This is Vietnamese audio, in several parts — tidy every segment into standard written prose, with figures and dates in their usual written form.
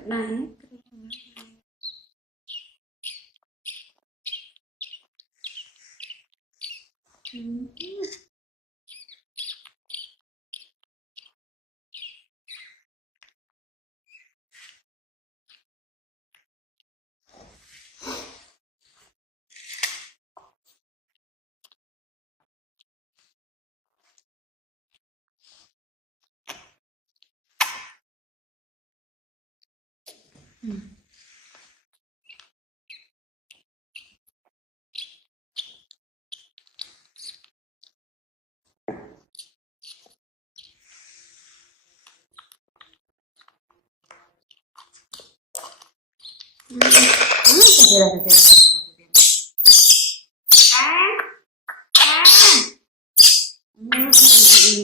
được này.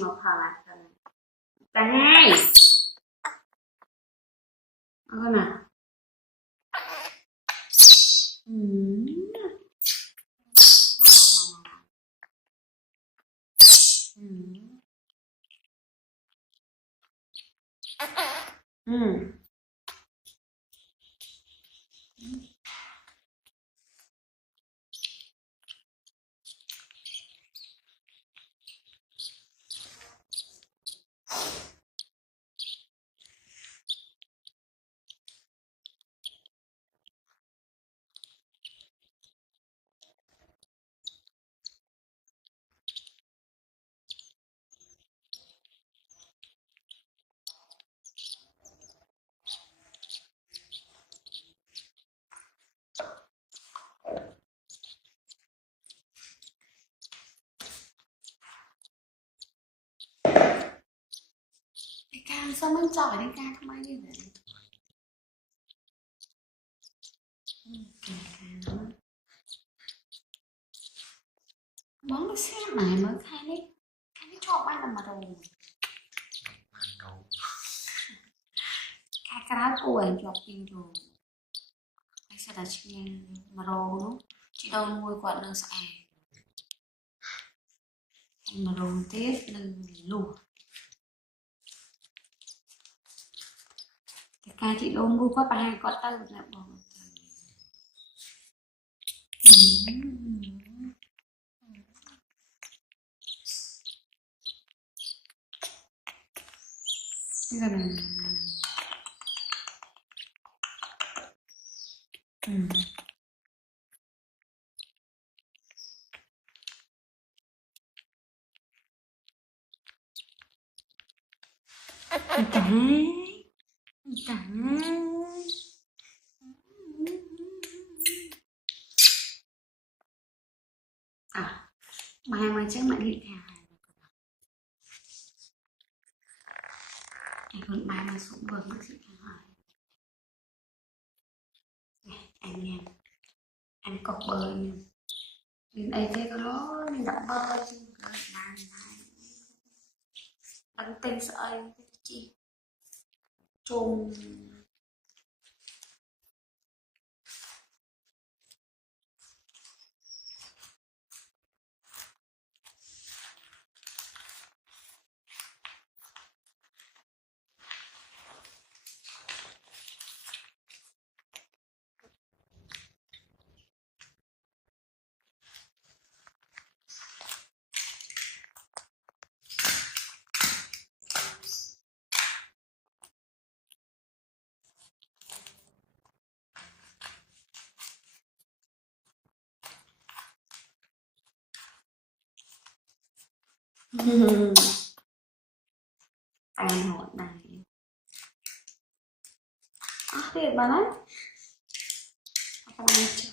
Một thằng này con nào sao mới giỏi đi ca không ai như vậy. Bóng nó xem này mới khai đấy cho bạn là mà đồ khai cái đó của anh cho pin đồ anh sẽ đặt trên mà đồ nó chỉ đâu nuôi quạt nó sẽ mà đồ tết lùa cái chị đôn mua có ba có tao là bỏ bây giờ này mai mai chắc mẹ đi theo anh còn mai mà xuống vườn bác sĩ theo hỏi anh cọc bơi nên đây thế có nó nên đậm bơi chứ đăng tên sợ anh chị trùng anh hỏi này biết bà đấy anh chưa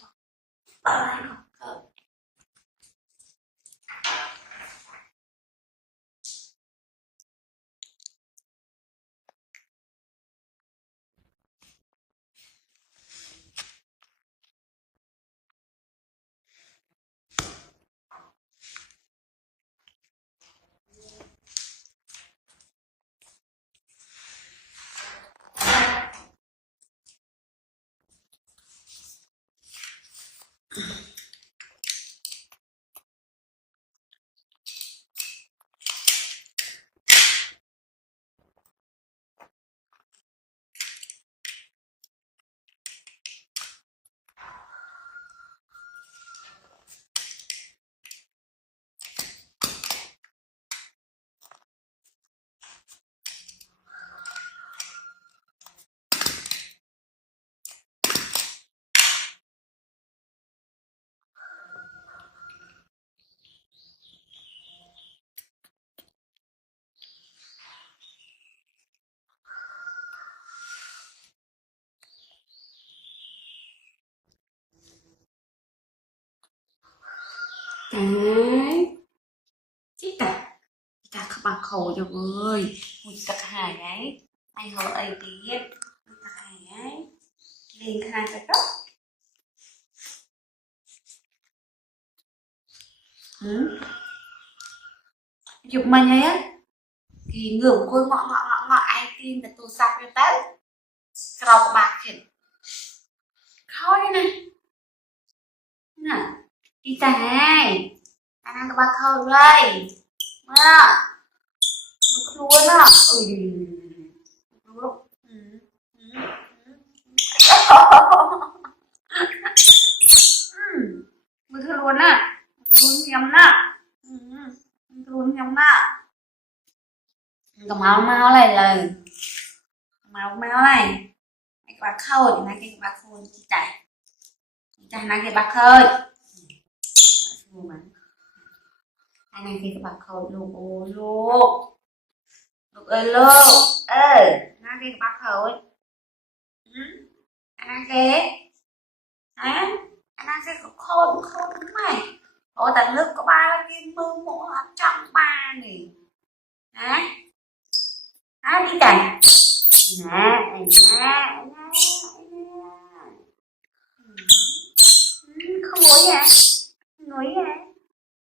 Đấy. Chị ta các bạn khổ cho ơi. Ui tạc hải ấy. Anh hứa ấy biết. Tạc hải ấy. Lên khai cái đó. Chụp mình ấy á. Thì ngưỡng khôi ngọ ai tin là tôi sắp cho tới. Cầu bạc kìa. Khói này. Nè. Đi ta hai. Anh ăn cái bạc khâu đây. Mà. Một luôn á. Luôn. Một luôn á. Luôn nhầm nè. Luôn nhầm nè. Cái máu này là máu này. Cái bạc khâu thì cái bạc khâu chị chạy. Chạy cái bạc khơi. Anh này cái bạc khâu luôn ô luôn. Lúc ơi luôn. Nó cái bạc khâu ấy. Anh ăn cái. Hả? Anh ăn cái khô đúng mày. Ôi tận nước có ba cái mưa mũ ở trong ba này. Hả? Hả đi chạy. Nè. Không ngồi hả? Ngồi hả?